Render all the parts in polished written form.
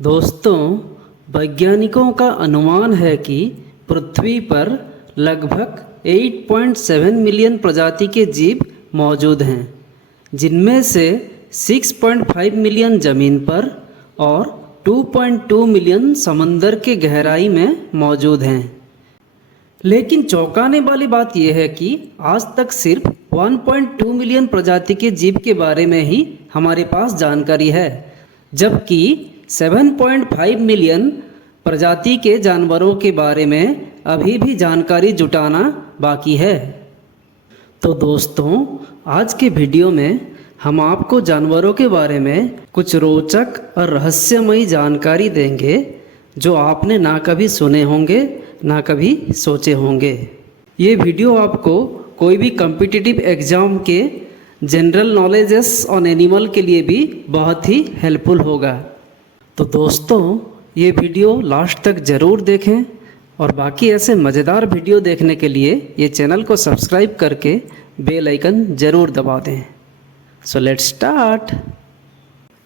दोस्तों, वैज्ञानिकों का अनुमान है कि पृथ्वी पर लगभग 8.7 मिलियन प्रजाति के जीव मौजूद हैं, जिनमें से 6.5 मिलियन ज़मीन पर और 2.2 मिलियन समंदर के गहराई में मौजूद हैं। लेकिन चौंकाने वाली बात यह है कि आज तक सिर्फ 1.2 मिलियन प्रजाति के जीव के बारे में ही हमारे पास जानकारी है, जबकि 7.5 मिलियन प्रजाति के जानवरों के बारे में अभी भी जानकारी जुटाना बाकी है। तो दोस्तों, आज के वीडियो में हम आपको जानवरों के बारे में कुछ रोचक और रहस्यमयी जानकारी देंगे जो आपने ना कभी सुने होंगे ना कभी सोचे होंगे। ये वीडियो आपको कोई भी कॉम्पिटिटिव एग्ज़ाम के जनरल नॉलेजेस ऑन एनिमल के लिए भी बहुत ही हेल्पफुल होगा। तो दोस्तों, ये वीडियो लास्ट तक ज़रूर देखें और बाकी ऐसे मज़ेदार वीडियो देखने के लिए ये चैनल को सब्सक्राइब करके बेल आइकन ज़रूर दबा दें। So let's start.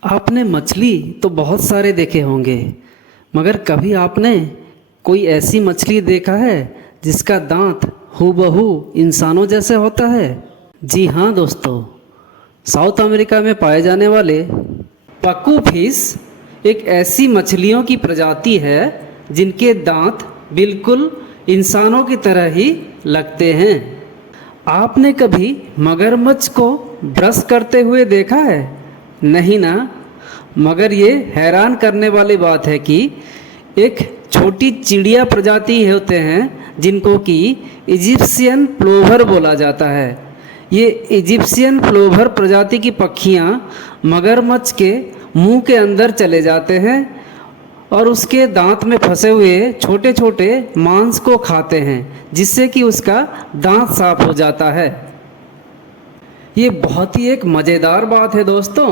आपने मछली तो बहुत सारे देखे होंगे, मगर कभी आपने कोई ऐसी मछली देखा है जिसका दांत हूबहू इंसानों जैसे होता है? जी हाँ दोस्तों, साउथ अमेरिका में पाए जाने वाले पक्कू फिश एक ऐसी मछलियों की प्रजाति है जिनके दांत बिल्कुल इंसानों की तरह ही लगते हैं। आपने कभी मगरमच्छ को ब्रश करते हुए देखा है? नहीं ना? मगर ये हैरान करने वाली बात है कि एक छोटी चिड़िया प्रजाति होते हैं जिनको कि इजिप्शियन प्लोवर बोला जाता है। ये इजिप्शियन प्लोवर प्रजाति की पक्षियाँ मगरमच्छ के मुंह के अंदर चले जाते हैं और उसके दांत में फंसे हुए छोटे छोटे मांस को खाते हैं, जिससे कि उसका दांत साफ हो जाता है। ये बहुत ही एक मज़ेदार बात है दोस्तों।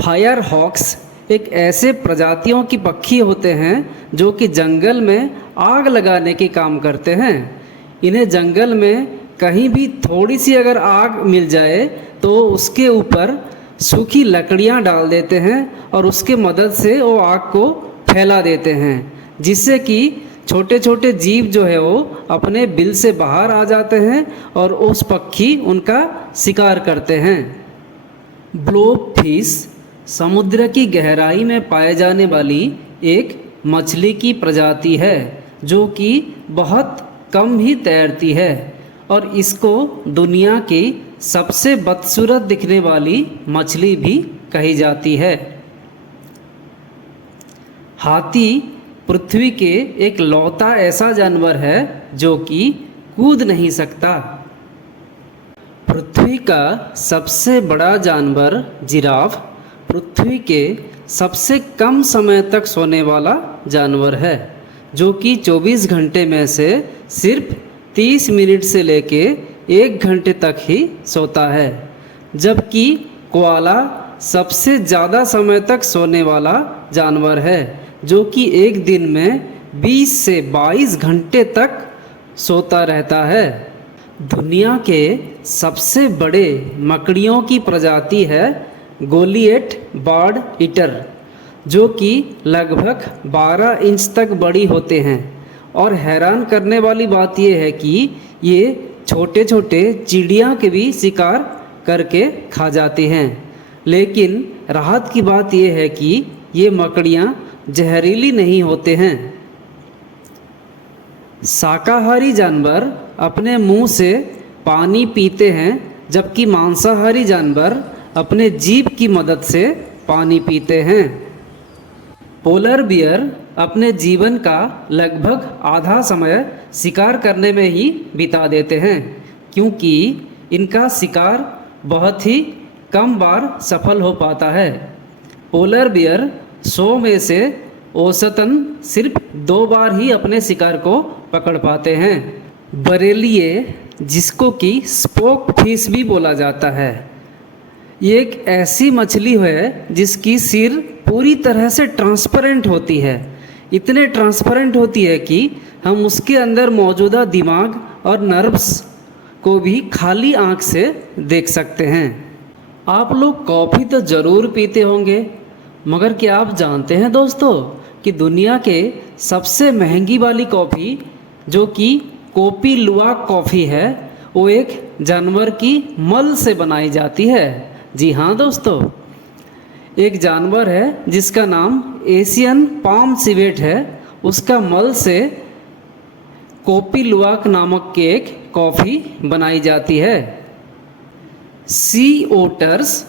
फायर हॉक्स एक ऐसे प्रजातियों की पक्षी होते हैं जो कि जंगल में आग लगाने के काम करते हैं। इन्हें जंगल में कहीं भी थोड़ी सी अगर आग मिल जाए तो उसके ऊपर सूखी लकड़ियां डाल देते हैं और उसके मदद से वो आग को फैला देते हैं, जिससे कि छोटे छोटे जीव जो है वो अपने बिल से बाहर आ जाते हैं और उस पक्षी उनका शिकार करते हैं। ब्लोब फिश समुद्र की गहराई में पाए जाने वाली एक मछली की प्रजाति है जो कि बहुत कम ही तैरती है और इसको दुनिया की सबसे बदसूरत दिखने वाली मछली भी कही जाती है। हाथी पृथ्वी के एक लौता ऐसा जानवर है जो कि कूद नहीं सकता। पृथ्वी का सबसे बड़ा जानवर जिराफ पृथ्वी के सबसे कम समय तक सोने वाला जानवर है, जो कि 24 घंटे में से सिर्फ 30 मिनट से लेके 1 घंटे तक ही सोता है, जबकि कोआला सबसे ज़्यादा समय तक सोने वाला जानवर है, जो कि एक दिन में 20 से 22 घंटे तक सोता रहता है। दुनिया के सबसे बड़े मकड़ियों की प्रजाति है गोलिएट बर्ड ईटर, जो कि लगभग 12 इंच तक बड़ी होते हैं। और हैरान करने वाली बात यह है कि ये छोटे छोटे चिड़िया के भी शिकार करके खा जाते हैं। लेकिन राहत की बात यह है कि ये मकड़ियाँ जहरीली नहीं होते हैं। शाकाहारी जानवर अपने मुंह से पानी पीते हैं, जबकि मांसाहारी जानवर अपने जीभ की मदद से पानी पीते हैं। पोलर बियर अपने जीवन का लगभग आधा समय शिकार करने में ही बिता देते हैं, क्योंकि इनका शिकार बहुत ही कम बार सफल हो पाता है। पोलर बियर 100 में से औसतन सिर्फ 2 बार ही अपने शिकार को पकड़ पाते हैं। बरेलिए, जिसको कि स्पोक फिश भी बोला जाता है, ये एक ऐसी मछली है जिसकी सिर पूरी तरह से ट्रांसपेरेंट होती है। इतने ट्रांसपेरेंट होती है कि हम उसके अंदर मौजूदा दिमाग और नर्व्स को भी खाली आंख से देख सकते हैं। आप लोग कॉफ़ी तो ज़रूर पीते होंगे, मगर क्या आप जानते हैं दोस्तों कि दुनिया के सबसे महंगी वाली कॉफ़ी जो कि कोपी लुवाक कॉफ़ी है वो एक जानवर की मल से बनाई जाती है। जी हाँ दोस्तों, एक जानवर है जिसका नाम एशियन पाम सिवेट है, उसका मल से कोपी लुवाक नामक की एक कॉफ़ी बनाई जाती है। सी ओटर्स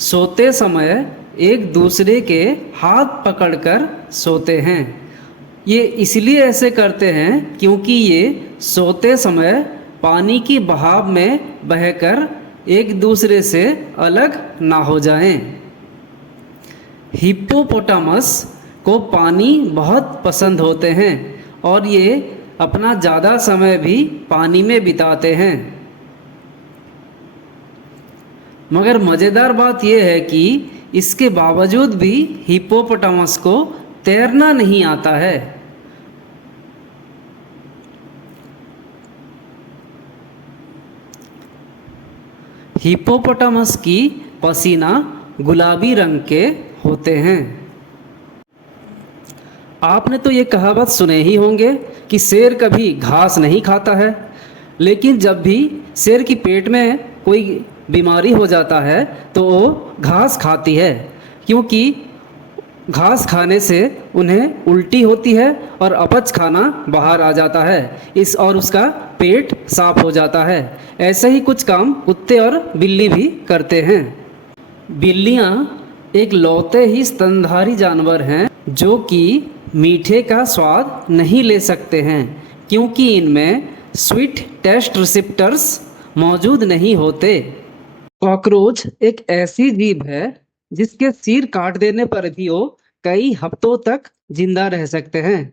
सोते समय एक दूसरे के हाथ पकड़कर सोते हैं। ये इसलिए ऐसे करते हैं क्योंकि ये सोते समय पानी की बहाव में बहकर एक दूसरे से अलग ना हो जाएं। हिप्पोपोटामस को पानी बहुत पसंद होते हैं और ये अपना ज़्यादा समय भी पानी में बिताते हैं। मगर मज़ेदार बात यह है कि इसके बावजूद भी हिप्पोपोटामस को तैरना नहीं आता है। हिप्पोपोटामस की पसीना गुलाबी रंग के होते हैं। आपने तो ये कहावत सुने ही होंगे कि शेर कभी घास नहीं खाता है, लेकिन जब भी शेर की पेट में कोई बीमारी हो जाता है तो वो घास खाती है, क्योंकि घास खाने से उन्हें उल्टी होती है और अपच खाना बाहर आ जाता है और उसका पेट साफ हो जाता है। ऐसे ही कुछ काम कुत्ते और बिल्ली भी करते हैं। बिल्लियाँ एक लौते ही स्तनधारी जानवर हैं जो कि मीठे का स्वाद नहीं ले सकते हैं, क्योंकि इनमें स्वीट टेस्ट रिसेप्टर्स मौजूद नहीं होते। कॉकरोच एक ऐसी जीव है जिसके सिर काट देने पर भी वो कई हफ्तों तक जिंदा रह सकते हैं,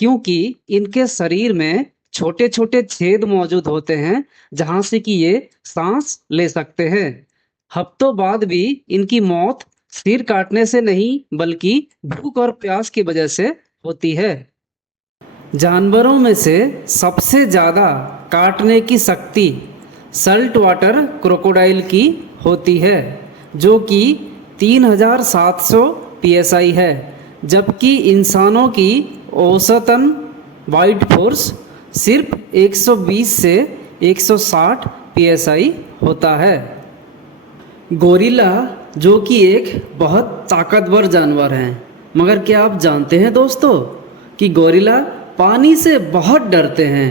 क्योंकि इनके शरीर में छोटे छोटे छेद मौजूद होते हैं जहां से कि ये सांस ले सकते हैं। हफ्तों बाद भी इनकी मौत सिर काटने से नहीं बल्कि भूख और प्यास की वजह से होती है। जानवरों में से सबसे ज़्यादा काटने की शक्ति सल्ट वाटर क्रोकोडाइल की होती है, जो कि 3700 psi है, जबकि इंसानों की औसतन बाइट फोर्स सिर्फ 120 से 160 psi होता है। गोरिल्ला जो कि एक बहुत ताकतवर जानवर है, मगर क्या आप जानते हैं दोस्तों कि गोरिल्ला पानी से बहुत डरते हैं।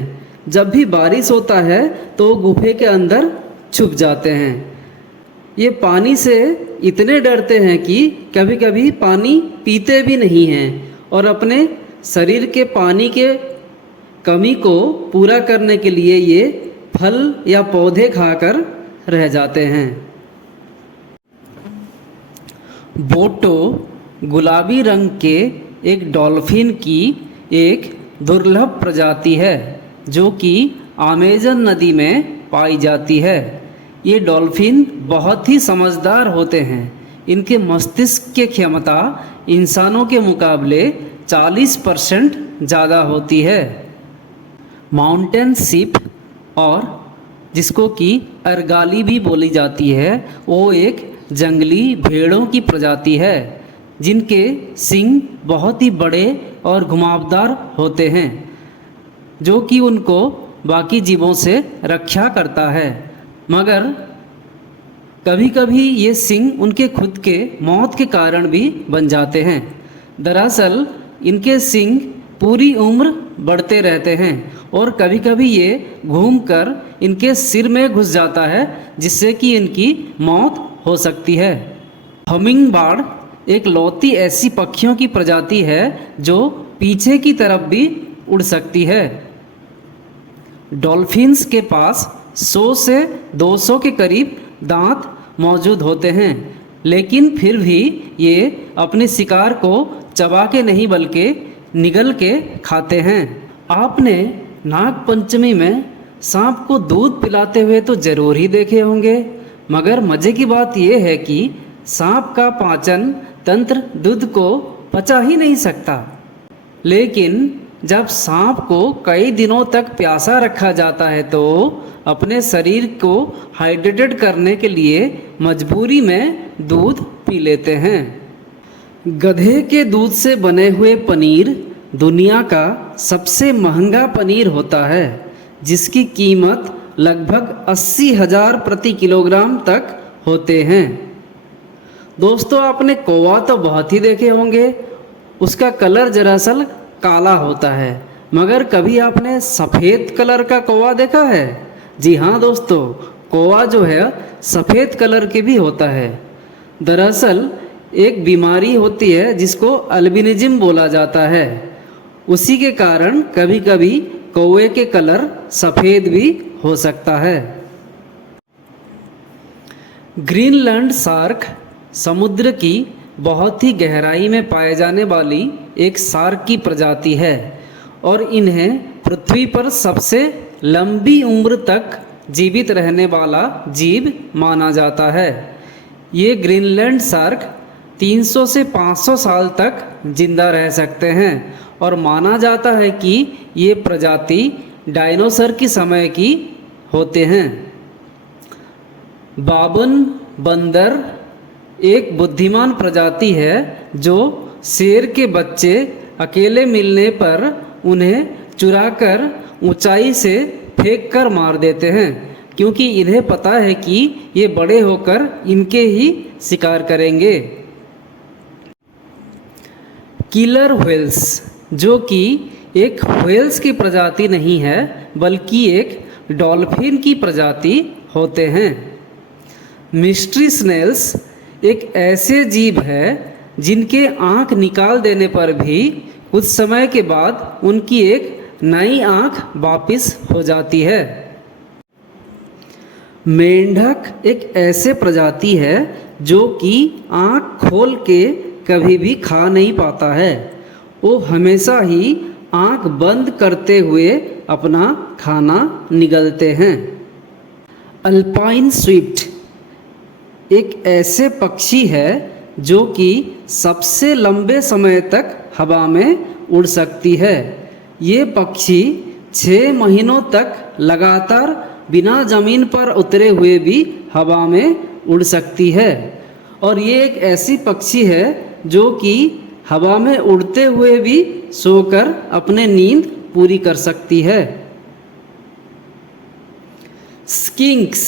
जब भी बारिश होता है तो गुफे के अंदर छुप जाते हैं। ये पानी से इतने डरते हैं कि कभी कभी पानी पीते भी नहीं हैं और अपने शरीर के पानी के कमी को पूरा करने के लिए ये फल या पौधे खाकर रह जाते हैं। बोटो गुलाबी रंग के एक डॉल्फिन की एक दुर्लभ प्रजाति है जो कि अमेज़न नदी में पाई जाती है। ये डॉल्फिन बहुत ही समझदार होते हैं। इनके मस्तिष्क की क्षमता इंसानों के मुकाबले 40% ज़्यादा होती है। माउंटेन शिप और जिसको कि अर्गाली भी बोली जाती है, वो एक जंगली भेड़ों की प्रजाति है जिनके सींग बहुत ही बड़े और घुमावदार होते हैं, जो कि उनको बाकी जीवों से रक्षा करता है। मगर कभी कभी ये सींग उनके खुद के मौत के कारण भी बन जाते हैं। दरअसल इनके सींग पूरी उम्र बढ़ते रहते हैं और कभी कभी ये घूमकर इनके सिर में घुस जाता है, जिससे कि इनकी मौत हो सकती है। हमिंगबर्ड एक लौती ऐसी पक्षियों की प्रजाति है जो पीछे की तरफ भी उड़ सकती है। डॉल्फिन्स के पास 100 से 200 के करीब दांत मौजूद होते हैं, लेकिन फिर भी ये अपने शिकार को चबा के नहीं बल्कि निगल के खाते हैं। आपने नाग पंचमी में सांप को दूध पिलाते हुए तो जरूर ही देखे होंगे, मगर मज़े की बात यह है कि सांप का पाचन तंत्र दूध को पचा ही नहीं सकता। लेकिन जब सांप को कई दिनों तक प्यासा रखा जाता है तो अपने शरीर को हाइड्रेटेड करने के लिए मजबूरी में दूध पी लेते हैं। गधे के दूध से बने हुए पनीर दुनिया का सबसे महंगा पनीर होता है, जिसकी कीमत लगभग 80,000 प्रति किलोग्राम तक होते हैं। दोस्तों, आपने कौवा तो बहुत ही देखे होंगे। उसका कलर दरअसल काला होता है, मगर कभी आपने सफ़ेद कलर का कौवा देखा है? जी हाँ दोस्तों, कौवा जो है सफ़ेद कलर के भी होता है। दरअसल एक बीमारी होती है जिसको अल्बिनिज्म बोला जाता है। उसी के कारण कभी कभी कौवे के कलर सफ़ेद भी हो सकता है। ग्रीनलैंड शार्क समुद्र की बहुत ही गहराई में पाए जाने वाली एक शार्क की प्रजाति है और इन्हें पृथ्वी पर सबसे लंबी उम्र तक जीवित रहने वाला जीव माना जाता है। ये ग्रीनलैंड शार्क 300 से 500 साल तक जिंदा रह सकते हैं और माना जाता है कि ये प्रजाति डायनासोर की समय की होते हैं। बाबन बंदर एक बुद्धिमान प्रजाति है जो शेर के बच्चे अकेले मिलने पर उन्हें चुराकर ऊंचाई से फेंक कर मार देते हैं, क्योंकि इन्हें पता है कि ये बड़े होकर इनके ही शिकार करेंगे। किलर व्हेल्स, जो कि एक व्हेल्स की प्रजाति नहीं है बल्कि एक डॉल्फिन की प्रजाति होते हैं। मिस्ट्री स्नेल्स एक ऐसे जीव है जिनके आँख निकाल देने पर भी कुछ समय के बाद उनकी एक नई आँख वापस हो जाती है। मेंढक एक ऐसे प्रजाति है जो कि आँख खोल के कभी भी खा नहीं पाता है। वो हमेशा ही आँख बंद करते हुए अपना खाना निगलते हैं। अल्पाइन स्विफ्ट एक ऐसे पक्षी है जो कि सबसे लंबे समय तक हवा में उड़ सकती है। ये पक्षी 6 महीनों तक लगातार बिना ज़मीन पर उतरे हुए भी हवा में उड़ सकती है और ये एक ऐसी पक्षी है जो कि हवा में उड़ते हुए भी सोकर अपने नींद पूरी कर सकती है। स्किंक्स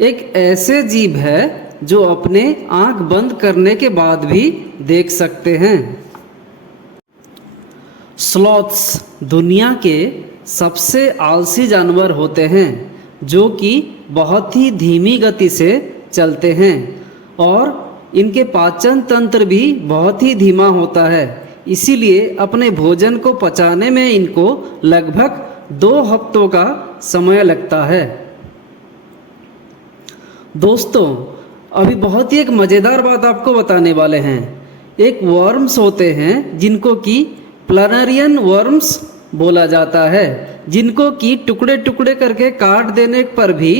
एक ऐसे जीव है जो अपने आंख बंद करने के बाद भी देख सकते हैं। स्लॉथ्स दुनिया के सबसे आलसी जानवर होते हैं जो कि बहुत ही धीमी गति से चलते हैं और इनके पाचन तंत्र भी बहुत ही धीमा होता है, इसीलिए अपने भोजन को पचाने में इनको लगभग 2 हफ्तों का समय लगता है। दोस्तों, अभी बहुत ही एक मज़ेदार बात आपको बताने वाले हैं। एक वर्म्स होते हैं जिनको कि प्लानेरियन वर्म्स बोला जाता है, जिनको कि टुकड़े टुकड़े करके काट देने पर भी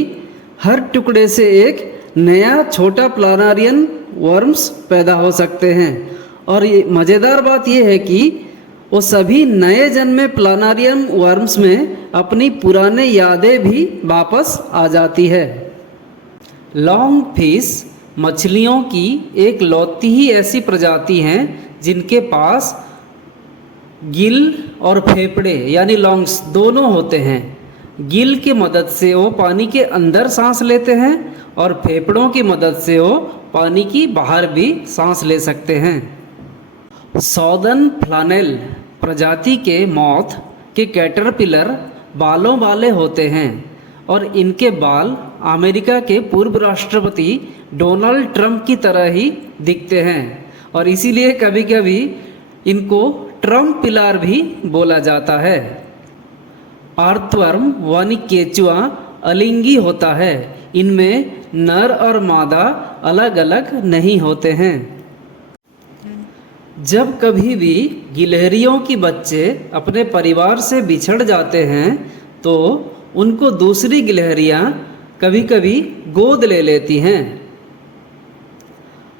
हर टुकड़े से एक नया छोटा प्लानेरियन वर्म्स पैदा हो सकते हैं। और ये मज़ेदार बात यह है कि वो सभी नए जन्मे प्लानेरियन वर्म्स में अपनी पुराने यादें भी वापस आ जाती है। लॉन्ग फिश मछलियों की एक लौती ही ऐसी प्रजाति हैं जिनके पास गिल और फेफड़े यानी लॉन्ग्स दोनों होते हैं। गिल की मदद से वो पानी के अंदर सांस लेते हैं और फेफड़ों की मदद से वो पानी की बाहर भी सांस ले सकते हैं। सॉदर्न फ्लानेल प्रजाति के मॉथ के कैटरपिलर बालों वाले होते हैं और इनके बाल अमेरिका के पूर्व राष्ट्रपति डोनाल्ड ट्रंप की तरह ही दिखते हैं और इसीलिए कभी कभी इनको ट्रंप पिलार भी बोला जाता है। अर्थवर्म यानी केचुआ अलिंगी होता है। इनमें नर और मादा अलग अलग नहीं होते हैं। जब कभी भी गिलहरियों के बच्चे अपने परिवार से बिछड़ जाते हैं तो उनको दूसरी गिलहरियां कभी कभी गोद ले लेती हैं।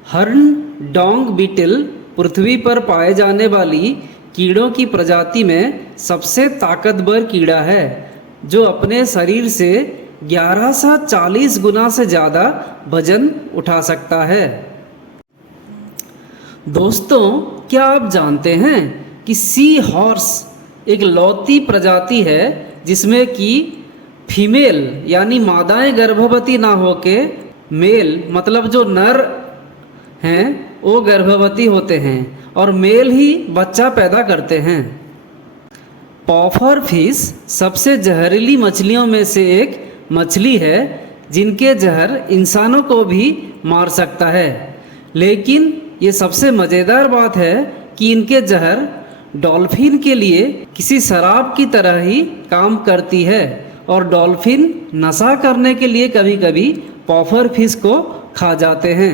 हर्न डोंग बीटल पृथ्वी पर पाए जाने वाली कीड़ों की प्रजाति में सबसे ताकतवर कीड़ा है जो अपने शरीर से 11 से 40 गुना से ज़्यादा वजन उठा सकता है। दोस्तों, क्या आप जानते हैं कि सी हॉर्स एक लौती प्रजाति है जिसमें कि फीमेल यानी मादाएं गर्भवती ना होके मेल मतलब जो नर हैं वो गर्भवती होते हैं और मेल ही बच्चा पैदा करते हैं। पॉफर फिश सबसे जहरीली मछलियों में से एक मछली है जिनके जहर इंसानों को भी मार सकता है। लेकिन ये सबसे मज़ेदार बात है कि इनके जहर डॉल्फिन के लिए किसी शराब की तरह ही काम करती है और डॉल्फिन नशा करने के लिए कभी कभी पॉफर फिश को खा जाते हैं।